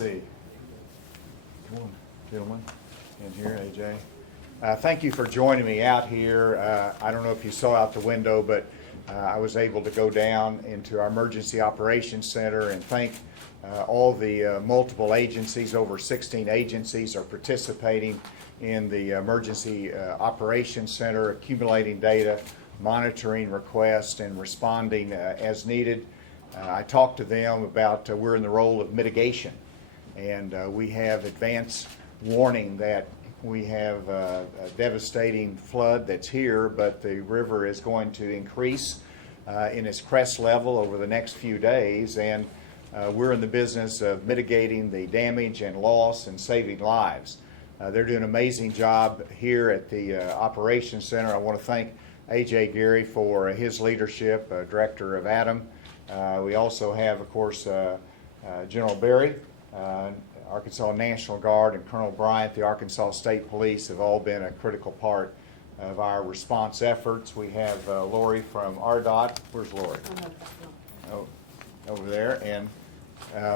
See. Come on, gentlemen, in here, AJ. Thank you for joining me out here. I don't know if you saw out the window, but I was able to go down into our Emergency Operations Center and thank all the multiple agencies. Over 16 agencies are participating in the Emergency Operations Center, accumulating data, monitoring requests, and responding as needed. I talked to them about we're in the role of mitigation. And we have advance warning that we have a devastating flood that's here, but the river is going to increase in its crest level over the next few days, and we're in the business of mitigating the damage and loss and saving lives. They're doing an amazing job here at the Operations Center. I want to thank A.J. Gary for his leadership, Director of ATOM. We also have, of course, General Berry, Arkansas National Guard, and Colonel Bryant, the Arkansas State Police, have all been a critical part of our response efforts. We have Lori from RDOT. Where's Lori? Oh, over there. And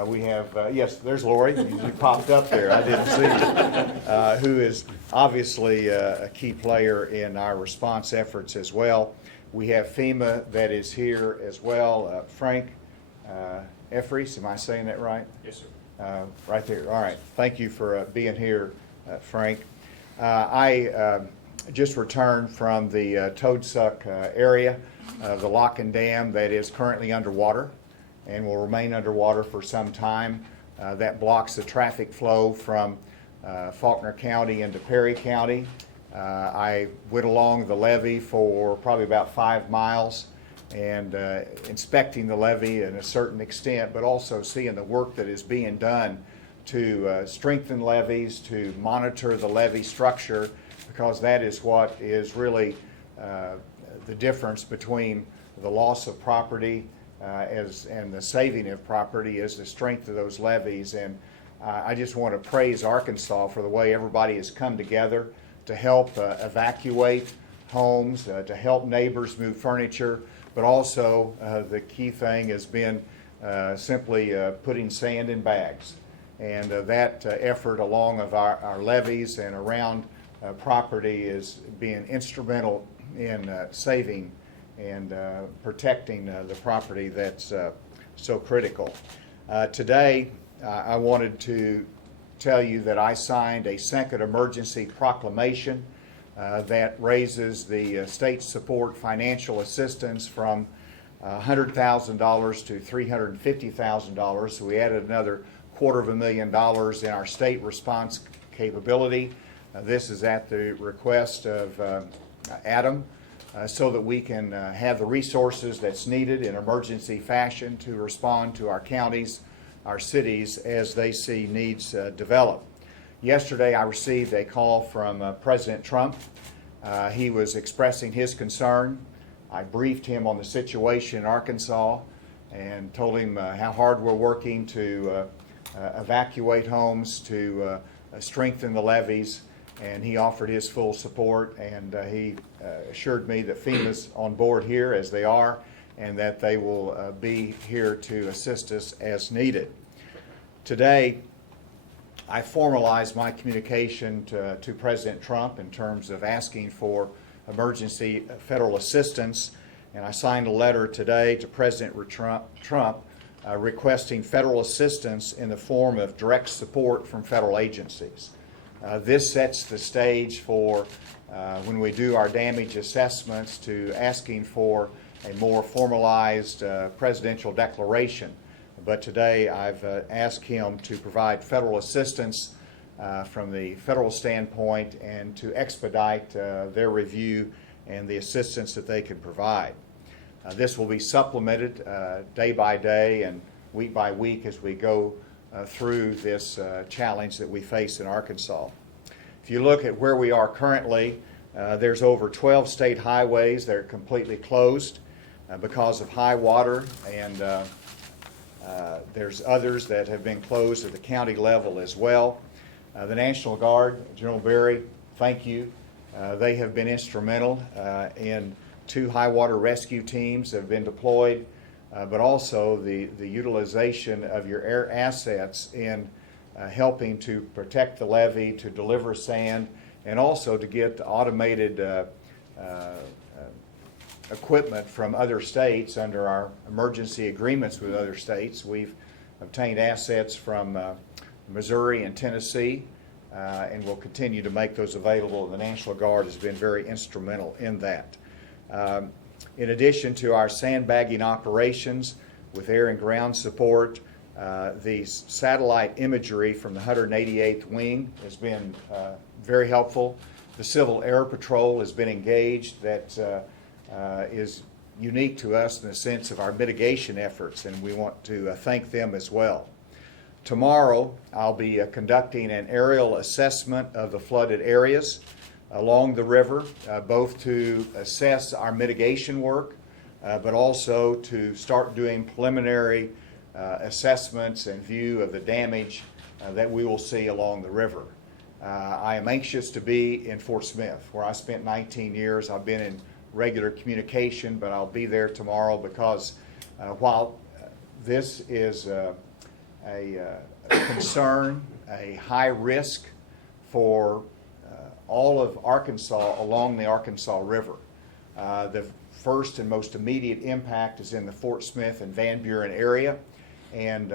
we have, yes, there's Lori. You popped up there. I didn't see you. Who is obviously a key player in our response efforts as well. We have FEMA that is here as well. Frank Effries, am I saying that right? Yes, sir. Right there. All right. Thank you for being here, Frank. I just returned from the Toadsuck area, the lock and dam that is currently underwater and will remain underwater for some time. That blocks the traffic flow from Faulkner County into Perry County. I went along the levee for probably about 5 miles and inspecting the levee in a certain extent, but also seeing the work that is being done to strengthen levees, to monitor the levee structure, because that is what is really the difference between the loss of property and the saving of property is the strength of those levees. And I just want to praise Arkansas for the way everybody has come together to help evacuate homes, to help neighbors move furniture, but also the key thing has been simply putting sand in bags. And that effort along of our levees and around property is being instrumental in saving and protecting the property that's so critical. Today, I wanted to tell you that I signed a second emergency proclamation that raises the state support financial assistance from $100,000 to $350,000. So we added another $250,000 in our state response capability. This is at the request of ATOM so that we can have the resources that's needed in emergency fashion to respond to our counties, our cities, as they see needs develop. Yesterday, I received a call from President Trump. He was expressing his concern. I briefed him on the situation in Arkansas and told him how hard we're working to evacuate homes, to strengthen the levees, and he offered his full support, and he assured me that FEMA's on board here, as they are, and that they will be here to assist us as needed. Today, I formalized my communication to President Trump in terms of asking for emergency federal assistance, and I signed a letter today to President Trump requesting federal assistance in the form of direct support from federal agencies. This sets the stage for when we do our damage assessments to asking for a more formalized presidential declaration. But today I've asked him to provide federal assistance from the federal standpoint and to expedite their review and the assistance that they can provide. This will be supplemented day by day and week by week as we go through this challenge that we face in Arkansas. If you look at where we are currently, there's over 12 state highways that are completely closed because of high water, and there's others that have been closed at the county level as well. The National Guard, General Berry, thank you. They have been instrumental in 2 high water rescue teams that have been deployed, but also the utilization of your air assets in helping to protect the levee, to deliver sand, and also to get automated equipment from other states under our emergency agreements with other states. We've obtained assets from Missouri and Tennessee, and will continue to make those available. The National Guard has been very instrumental in that. In addition to our sandbagging operations with air and ground support, the satellite imagery from the 188th Wing has been very helpful. The Civil Air Patrol has been engaged. That is unique to us in the sense of our mitigation efforts, and we want to thank them as well. Tomorrow, I'll be conducting an aerial assessment of the flooded areas along the river, both to assess our mitigation work, but also to start doing preliminary assessments and view of the damage that we will see along the river. I am anxious to be in Fort Smith, where I spent 19 years. I've been in regular communication, but I'll be there tomorrow because while this is a concern, a high risk for all of Arkansas along the Arkansas River, the first and most immediate impact is in the Fort Smith and Van Buren area, and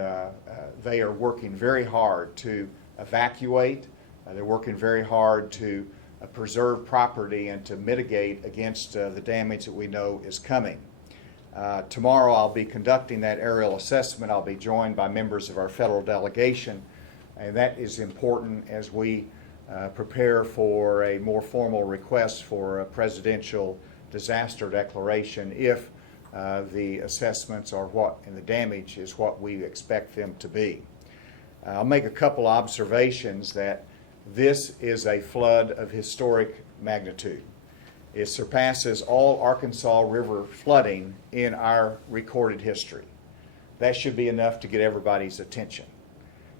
they are working very hard to evacuate. They're working very hard to preserve property and to mitigate against the damage that we know is coming. Tomorrow I'll be conducting that aerial assessment. I'll be joined by members of our federal delegation, and that is important as we prepare for a more formal request for a presidential disaster declaration if the assessments are what and the damage is what we expect them to be. I'll make a couple observations that this is a flood of historic magnitude. It surpasses all Arkansas River flooding in our recorded history. That should be enough to get everybody's attention.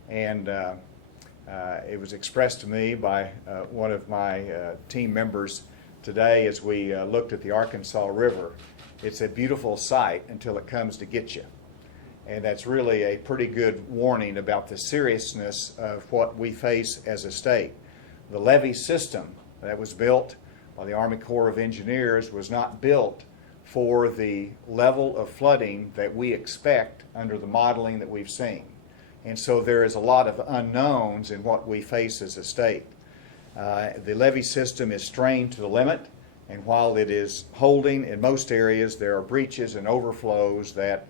And it was expressed to me by one of my team members today as we looked at the Arkansas River. It's a beautiful sight until it comes to get you. And that's really a pretty good warning about the seriousness of what we face as a state. The levee system that was built by the Army Corps of Engineers was not built for the level of flooding that we expect under the modeling that we've seen. And so there is a lot of unknowns in what we face as a state. The levee system is strained to the limit, and while it is holding in most areas, there are breaches and overflows that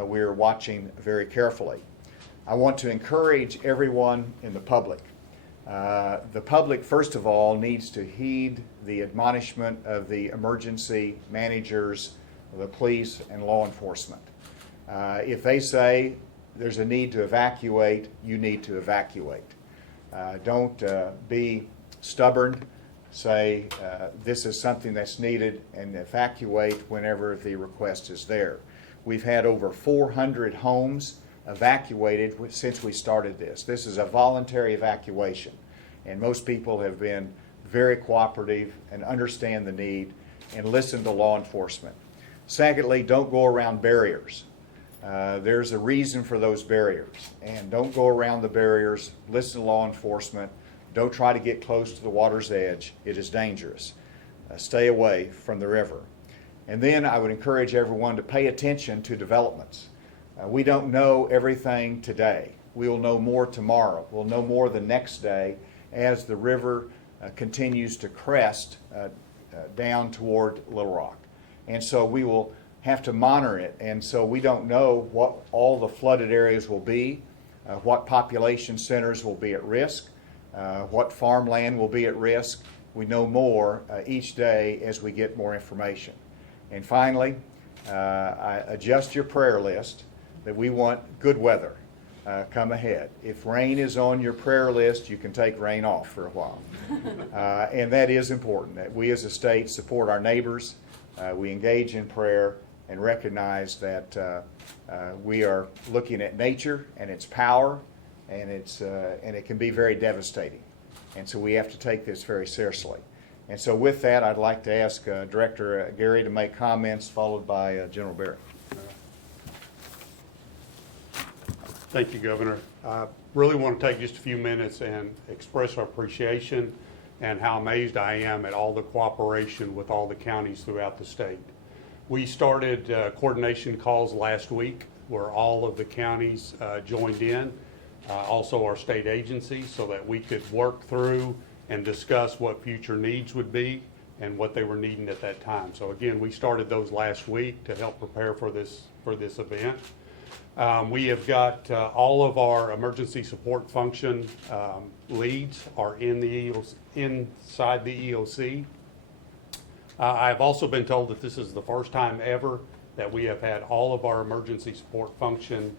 we're watching very carefully. I want to encourage everyone in the public. The public, first of all, needs to heed the admonishment of the emergency managers, the police, and law enforcement. If they say there's a need to evacuate, you need to evacuate. Don't be stubborn. Say this is something that's needed, and evacuate whenever the request is there. We've had over 400 homes evacuated since we started this. This is a voluntary evacuation, and most people have been very cooperative and understand the need and listen to law enforcement. Secondly, don't go around barriers. There's a reason for those barriers, and don't go around the barriers. Listen to law enforcement. Don't try to get close to the water's edge. It is dangerous. Stay away from the river. And then I would encourage everyone to pay attention to developments. We don't know everything today. We will know more tomorrow. We'll know more the next day as the river continues to crest down toward Little Rock. And so we will have to monitor it. And so we don't know what all the flooded areas will be, what population centers will be at risk, what farmland will be at risk. We know more each day as we get more information. And finally, adjust your prayer list that we want good weather come ahead. If rain is on your prayer list, you can take rain off for a while. And that is important, that we as a state support our neighbors, we engage in prayer, and recognize that we are looking at nature and its power, and it can be very devastating. And so we have to take this very seriously. And so with that, I'd like to ask Director Gary to make comments, followed by General Barry. Thank you, Governor. I really want to take just a few minutes and express our appreciation and how amazed I am at all the cooperation with all the counties throughout the state. We started coordination calls last week where all of the counties joined in, also our state agencies, so that we could work through and discuss what future needs would be and what they were needing at that time. So again, we started those last week to help prepare for this event. We have got all of our emergency support function leads are in the inside the EOC. I've also been told that this is the first time ever that we have had all of our emergency support function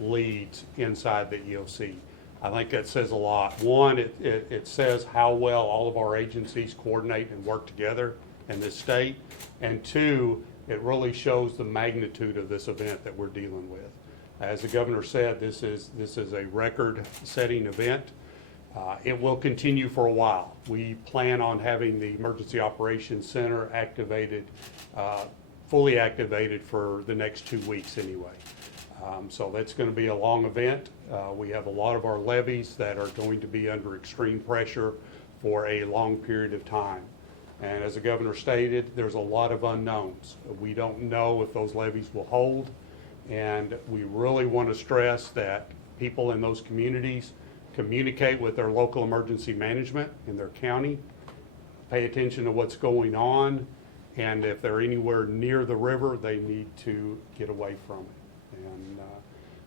leads inside the EOC. I think that says a lot. One, it says how well all of our agencies coordinate and work together in this state. And two, it really shows the magnitude of this event that we're dealing with. As the governor said, this is a record-setting event. It will continue for a while. We plan on having the Emergency Operations Center activated, fully activated for the next 2 weeks anyway. So that's going to be a long event. We have a lot of our levees that are going to be under extreme pressure for a long period of time. And as the governor stated, there's a lot of unknowns. We don't know if those levees will hold. And we really want to stress that people in those communities communicate with their local emergency management in their county, pay attention to what's going on, and if they're anywhere near the river, they need to get away from it. And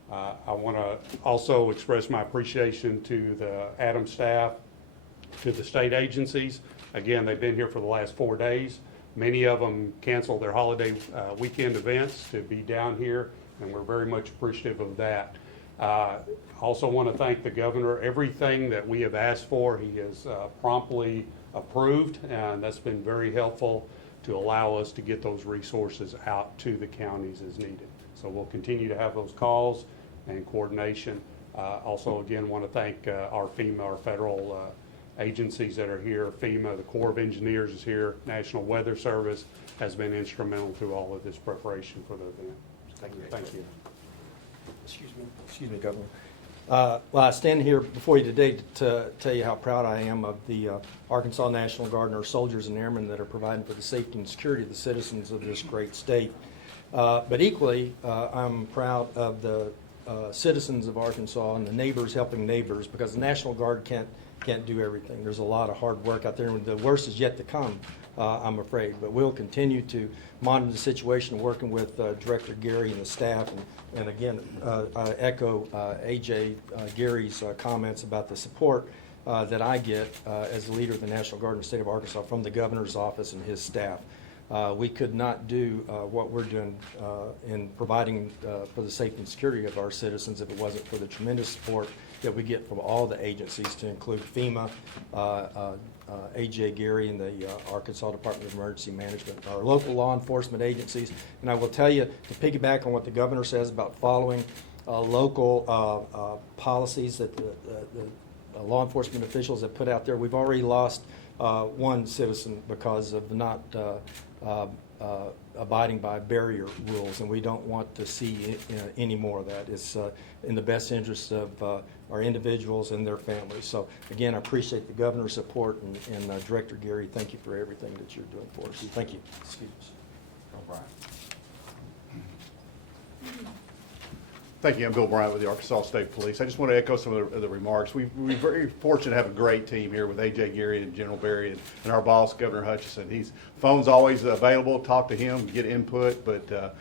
I want to also express my appreciation to the Adams staff, to the state agencies. Again, they've been here for the last 4 days. Many of them canceled their holiday weekend events to be down here, and we're very much appreciative of that. Also want to thank the governor. Everything that we have asked for, he has promptly approved, and that's been very helpful to allow us to get those resources out to the counties as needed. So we'll continue to have those calls and coordination. Also, again, want to thank our FEMA, our federal agencies that are here. FEMA, the Corps of Engineers is here. National Weather Service has been instrumental through all of this preparation for the event. Thank you. Excuse me, Governor. Well, I stand here before you today to tell you how proud I am of the Arkansas National Guard and our soldiers and airmen that are providing for the safety and security of the citizens of this great state. But equally, I'm proud of the citizens of Arkansas and the neighbors helping neighbors, because the National Guard can't do everything. There's a lot of hard work out there, and the worst is yet to come, I'm afraid. But we'll continue to monitor the situation, working with Director Gary and the staff. And again, I echo A.J. Gary's comments about the support that I get as the leader of the National Guard in the state of Arkansas from the governor's office and his staff. We could not do what we're doing in providing for the safety and security of our citizens if it wasn't for the tremendous support that we get from all the agencies, to include FEMA, A.J. Gary and the Arkansas Department of Emergency Management, our local law enforcement agencies. And I will tell you, to piggyback on what the governor says about following local policies that the law enforcement officials have put out there, we've already lost one citizen because of not abiding by barrier rules, and we don't want to see any more of that. It's in the best interest of our individuals and their families. So again, I appreciate the governor's support, and Director Gary, thank you for everything that you're doing for us. Thank you. Excuse me. All right. Thank you. I'm Bill Bryant with the Arkansas State Police. I just want to echo some of the remarks. We're very fortunate to have a great team here with A.J. Gary and General Berry and our boss, Governor Hutchinson. Phone's always available. Talk to him, get input. But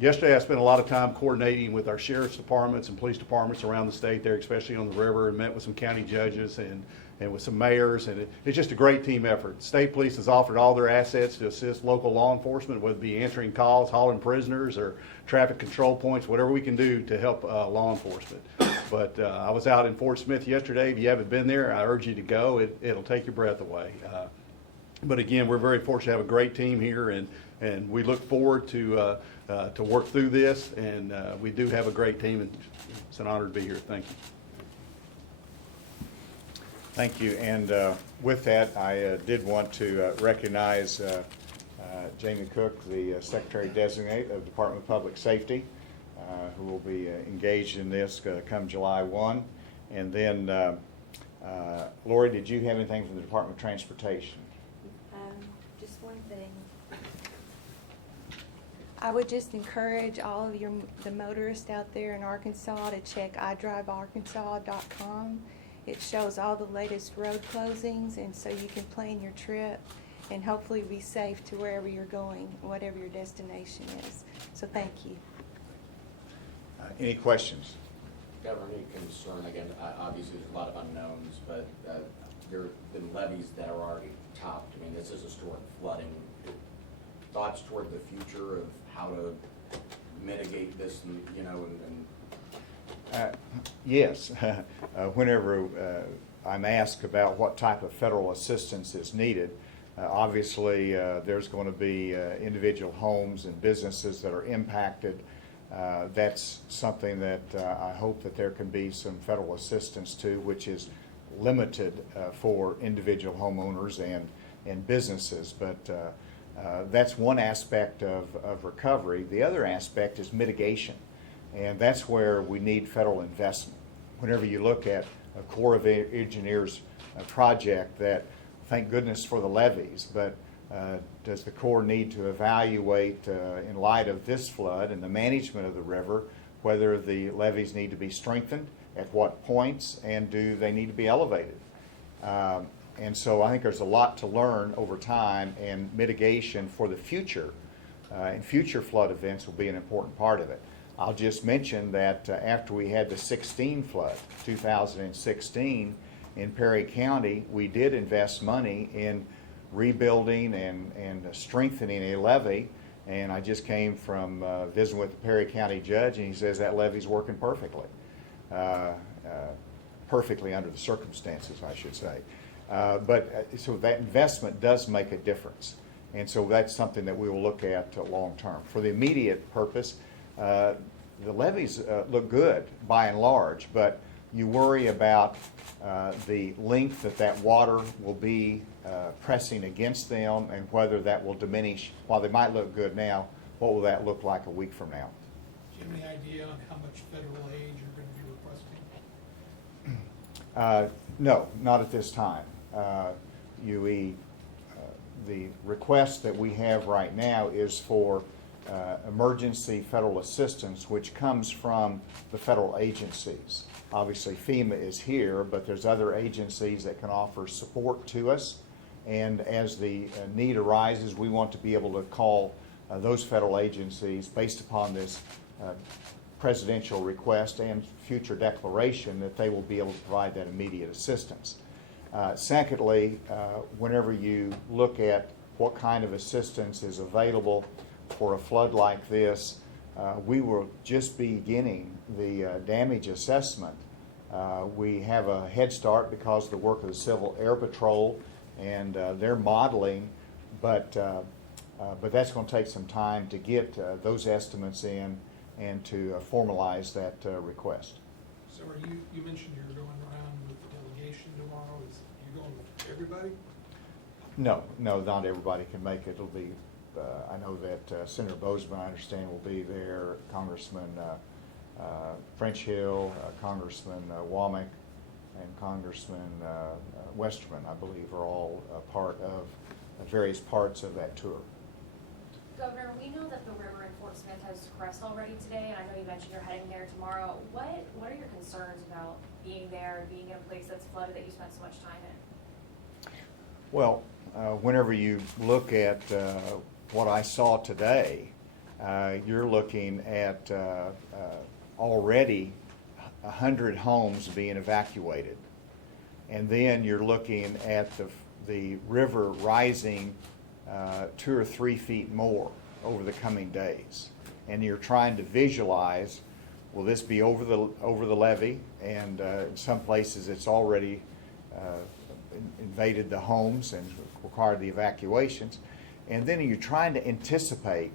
yesterday I spent a lot of time coordinating with our sheriff's departments and police departments around the state there, especially on the river, and met with some county judges and with some mayors, and it's just a great team effort. State police has offered all their assets to assist local law enforcement, whether it be answering calls, hauling prisoners, or traffic control points, whatever we can do to help law enforcement. But I was out in Fort Smith yesterday. If you haven't been there, I urge you to go. It'll take your breath away. But again, we're very fortunate to have a great team here, and we look forward to work through this, and we do have a great team, and it's an honor to be here. Thank you. Thank you. And with that, I did want to recognize Jamie Cook, the Secretary Designate of Department of Public Safety. who will be engaged in this come July 1. And then, Lori, did you have anything from the Department of Transportation? Just one thing. I would just encourage all of the motorists out there in Arkansas to check idrivearkansas.com. It shows all the latest road closings, and so you can plan your trip and hopefully be safe to wherever you're going, whatever your destination is. So thank you. Any questions? Governor, any concern, again, obviously there's a lot of unknowns, but there have been levees that are already topped. I mean, this is historic flooding. Thoughts toward the future of how to mitigate this, and, you know, Yes. Whenever I'm asked about what type of federal assistance is needed, obviously there's going to be individual homes and businesses that are impacted. That's something that I hope that there can be some federal assistance to, which is limited for individual homeowners and businesses. But that's one aspect of recovery. The other aspect is mitigation, and that's where we need federal investment. Whenever you look at a Corps of Engineers project that, thank goodness for the levees, but does the Corps need to evaluate in light of this flood and the management of the river whether the levees need to be strengthened, at what points, and do they need to be elevated? And so I think there's a lot to learn over time, and mitigation for the future and future flood events will be an important part of it. I'll just mention that after we had the 16 flood, 2016, in Perry County, we did invest money in rebuilding and strengthening a levee. And I just came from visiting with the Perry County judge, and he says that levee's working perfectly. Perfectly under the circumstances, I should say. So that investment does make a difference. And so that's something that we will look at long term. For the immediate purpose, the levees look good by and large, but you worry about the length that water will be pressing against them, and whether that will diminish. While they might look good now, what will that look like a week from now? Do you have any idea on how much federal aid you're going to be requesting? No, not at this time. The request that we have right now is for emergency federal assistance, which comes from the federal agencies. Obviously FEMA is here, but there's other agencies that can offer support to us. And as the need arises, we want to be able to call those federal agencies based upon this presidential request and future declaration that they will be able to provide that immediate assistance. Secondly, whenever you look at what kind of assistance is available for a flood like this, we will just be beginning the damage assessment. We have a head start because of the work of the Civil Air Patrol and their modeling, but that's going to take some time to get those estimates in and to formalize that request. So you mentioned you're going around with the delegation tomorrow. Is you going with everybody? No, not everybody can make it. It'll be, I know that Senator Bozeman, I understand, will be there, Congressman French Hill, Congressman Womack, and Congressman Westerman, I believe, are all part of various parts of that tour. Governor, we know that the river in Fort Smith has crossed already today, and I know you mentioned you're heading there tomorrow. What are your concerns about being there, being in a place that's flooded that you spent so much time in? Well, whenever you look at what I saw today, you're looking at already 100 homes being evacuated. And then you're looking at the river rising 2 or 3 feet more over the coming days. And you're trying to visualize, will this be over the levee? And in some places it's already invaded the homes and required the evacuations. And then you're trying to anticipate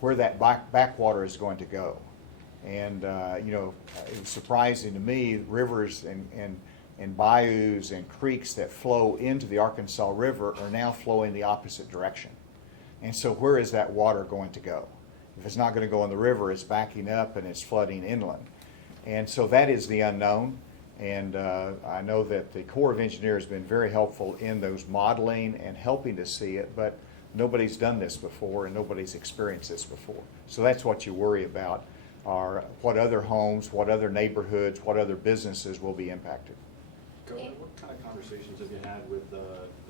where that backwater is going to go. And you know, it was surprising to me, rivers and bayous and creeks that flow into the Arkansas River are now flowing the opposite direction. And so where is that water going to go? If it's not going to go in the river, it's backing up and it's flooding inland. And so that is the unknown. And I know that the Corps of Engineers has been very helpful in those modeling and helping to see it, but nobody's done this before and nobody's experienced this before. So that's what you worry about, are what other homes, what other neighborhoods, what other businesses will be impacted. Governor, what kind of conversations have you had with the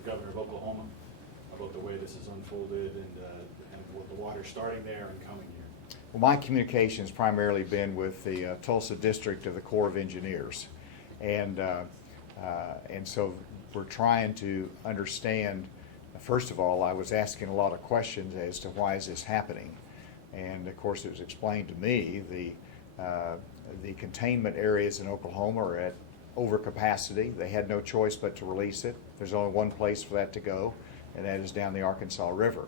governor of Oklahoma about the way this has unfolded and what the water's starting there and coming here? Well, my communication has primarily been with the Tulsa District of the Corps of Engineers. And so we're trying to understand, first of all, I was asking a lot of questions as to why is this happening. And of course it was explained to me the containment areas in Oklahoma are at overcapacity. They had no choice but to release it. There's only one place for that to go, and that is down the Arkansas River.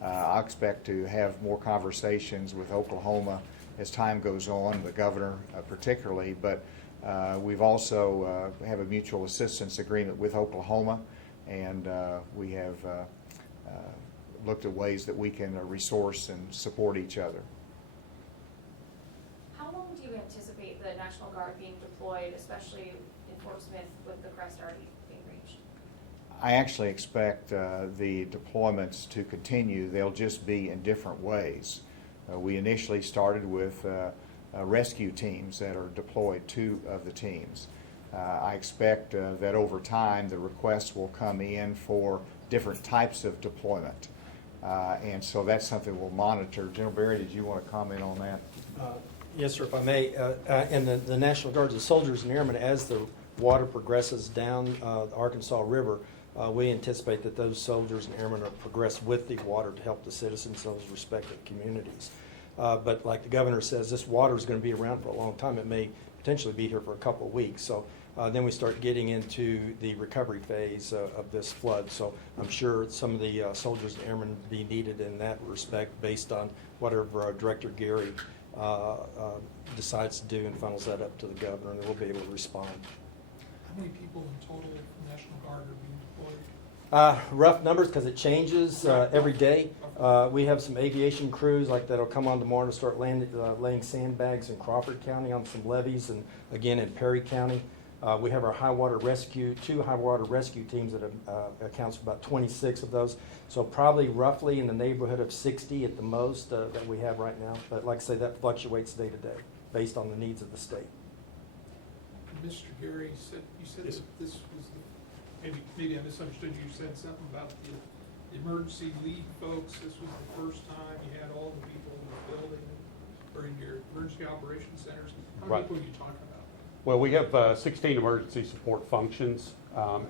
I expect to have more conversations with Oklahoma as time goes on, the governor particularly, but we've also have a mutual assistance agreement with Oklahoma, and we have looked at ways that we can resource and support each other. How long do you anticipate the National Guard being deployed, especially in Fort Smith with the crest already being reached? I actually expect the deployments to continue. They'll just be in different ways. We initially started with rescue teams that are deployed, 2 of the teams. I expect that over time the requests will come in for different types of deployment. And so that's something we'll monitor. General Barry, did you want to comment on that? Yes, sir, if I may. And the National Guards, the soldiers and airmen, as the water progresses down the Arkansas River, we anticipate that those soldiers and airmen will progress with the water to help the citizens of those respective communities. But like the governor says, this water is going to be around for a long time. It may potentially be here for a couple of weeks. So then we start getting into the recovery phase of this flood. So I'm sure some of the soldiers and airmen will be needed in that respect based on whatever Director Gary decides to do and funnels that up to the governor, and we'll be able to respond. How many people in total from National Guard are being deployed? Rough numbers, because it changes every day. We have some aviation crews that'll come on tomorrow to start laying sandbags in Crawford County on some levees, and again in Perry County. We have our two high water rescue teams that accounts for about 26 of those. So probably roughly in the neighborhood of 60 at the most that we have right now. But like I say, that fluctuates day to day based on the needs of the state. Mr. Gary, you said Yes. that this was maybe I misunderstood you. You said something about the emergency lead folks. This was the first time you had all the people in the building or in your emergency operations centers. How many Right. people are you talking about? Well, we have 16 emergency support functions,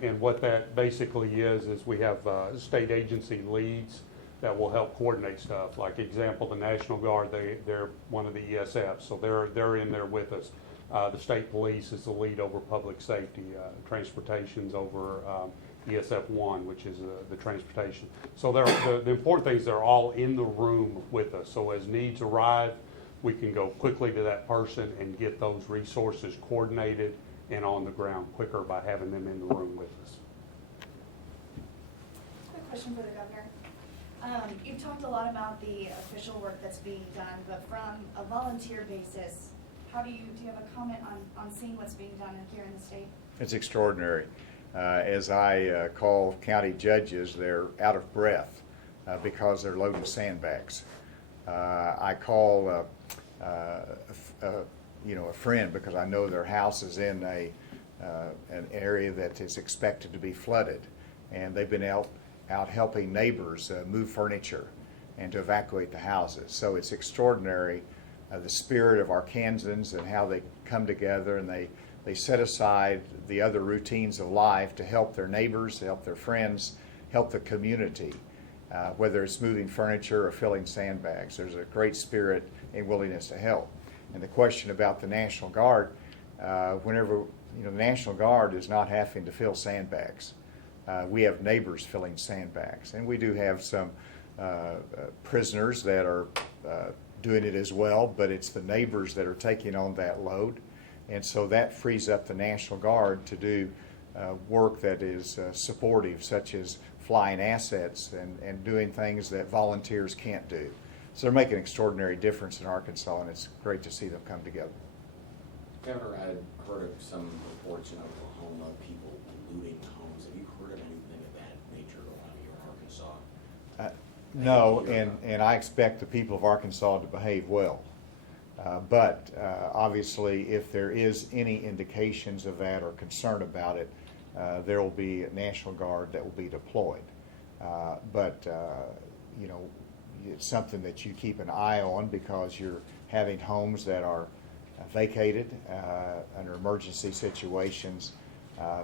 and what that basically is we have state agency leads that will help coordinate stuff. Like example, the National Guard, they're one of the ESFs, so they're in there with us. The state police is the lead over public safety. Transportation's over ESF 1, which is the transportation. So the important thing is they're all in the room with us. So as needs arrive, we can go quickly to that person and get those resources coordinated and on the ground quicker by having them in the room with us. Quick question for the governor. You've talked a lot about the official work that's being done, but from a volunteer basis, do you have a comment on seeing what's being done here in the state? It's extraordinary. As I call county judges, they're out of breath because they're loading sandbags. I call a friend because I know their house is in an area that is expected to be flooded, and they've been out helping neighbors move furniture and to evacuate the houses. So it's extraordinary the spirit of Arkansans and how they come together, and they set aside the other routines of life to help their neighbors, to help their friends, help the community. Whether it's moving furniture or filling sandbags, there's a great spirit and willingness to help. And the question about the National Guard, whenever the National Guard is not having to fill sandbags, we have neighbors filling sandbags, and we do have some prisoners that are doing it as well. But it's the neighbors that are taking on that load, and so that frees up the National Guard to do work that is supportive, such as flying assets and doing things that volunteers can't do. So they're making an extraordinary difference in Arkansas, and it's great to see them come together. Governor, I had heard of some reports in Oklahoma, people looting homes. Have you heard of anything of that nature around here in Arkansas? No, and I expect the people of Arkansas to behave well. But obviously, if there is any indications of that or concern about it, there will be a National Guard that will be deployed. But you know, it's something that you keep an eye on because you're having homes that are vacated under emergency situations.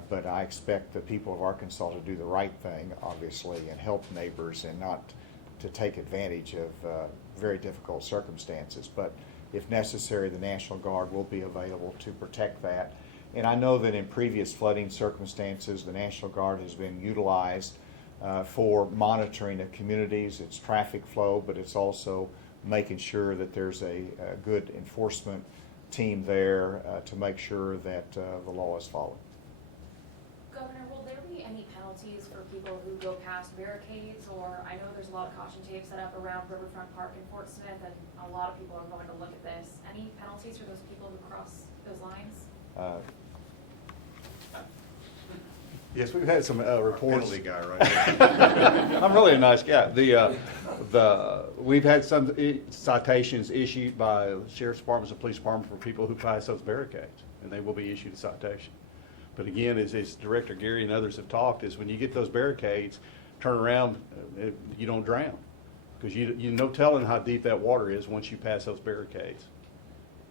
But I expect the people of Arkansas to do the right thing, obviously, and help neighbors and not to take advantage of very difficult circumstances. But if necessary, the National Guard will be available to protect that. And I know that in previous flooding circumstances, the National Guard has been utilized for monitoring of communities, its traffic flow, but it's also making sure that there's a good enforcement team there to make sure that the law is followed. Governor, will there be any penalties for people who go past barricades? Or I know there's a lot of caution tape set up around Riverfront Park in Fort Smith, and a lot of people are going to look at this. Any penalties for those people who cross those lines? Yes, we've had some reports. Penalty guy right there. I'm really a nice guy. We've had some citations issued by the sheriff's departments and police department for people who pass those barricades, and they will be issued a citation. But again, as Director Gary and others have talked, is when you get those barricades, turn around, you don't drown, because you no telling how deep that water is once you pass those barricades.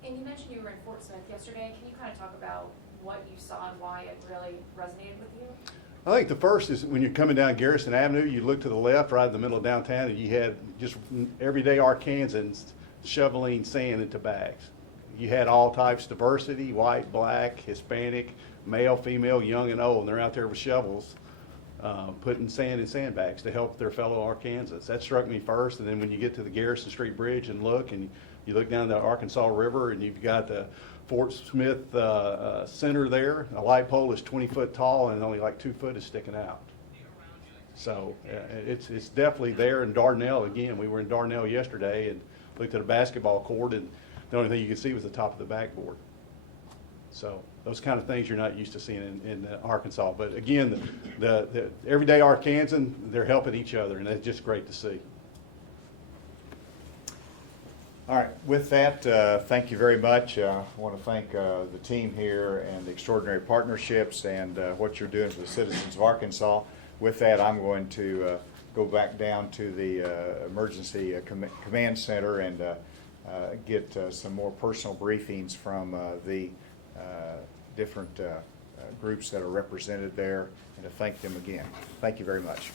And you mentioned you were in Fort Smith yesterday. Can you kind of talk about what you saw and why it really resonated with you? I think the first is when you're coming down Garrison Avenue, you look to the left, right in the middle of downtown, and you had just everyday Arkansans shoveling sand into bags. You had all types, diversity, white, black, Hispanic, male, female, young and old, and they're out there with shovels putting sand in sandbags to help their fellow Arkansans. That struck me first, and then when you get to the Garrison Street Bridge and you look down the Arkansas River, and you've got the Fort Smith Center there. A light pole is 20 foot tall, and only like 2 foot is sticking out. So it's definitely there. In Dardanelle, again, we were in Dardanelle yesterday and looked at a basketball court, and the only thing you could see was the top of the backboard. So those kind of things you're not used to seeing in Arkansas. But again, the everyday Arkansan, they're helping each other, and that's just great to see. All right, with that, thank you very much. I want to thank the team here and the extraordinary partnerships and what you're doing for the citizens of Arkansas. With that, I'm going to go back down to the Emergency Command Center and get some more personal briefings from the different groups that are represented there, and to thank them again. Thank you very much.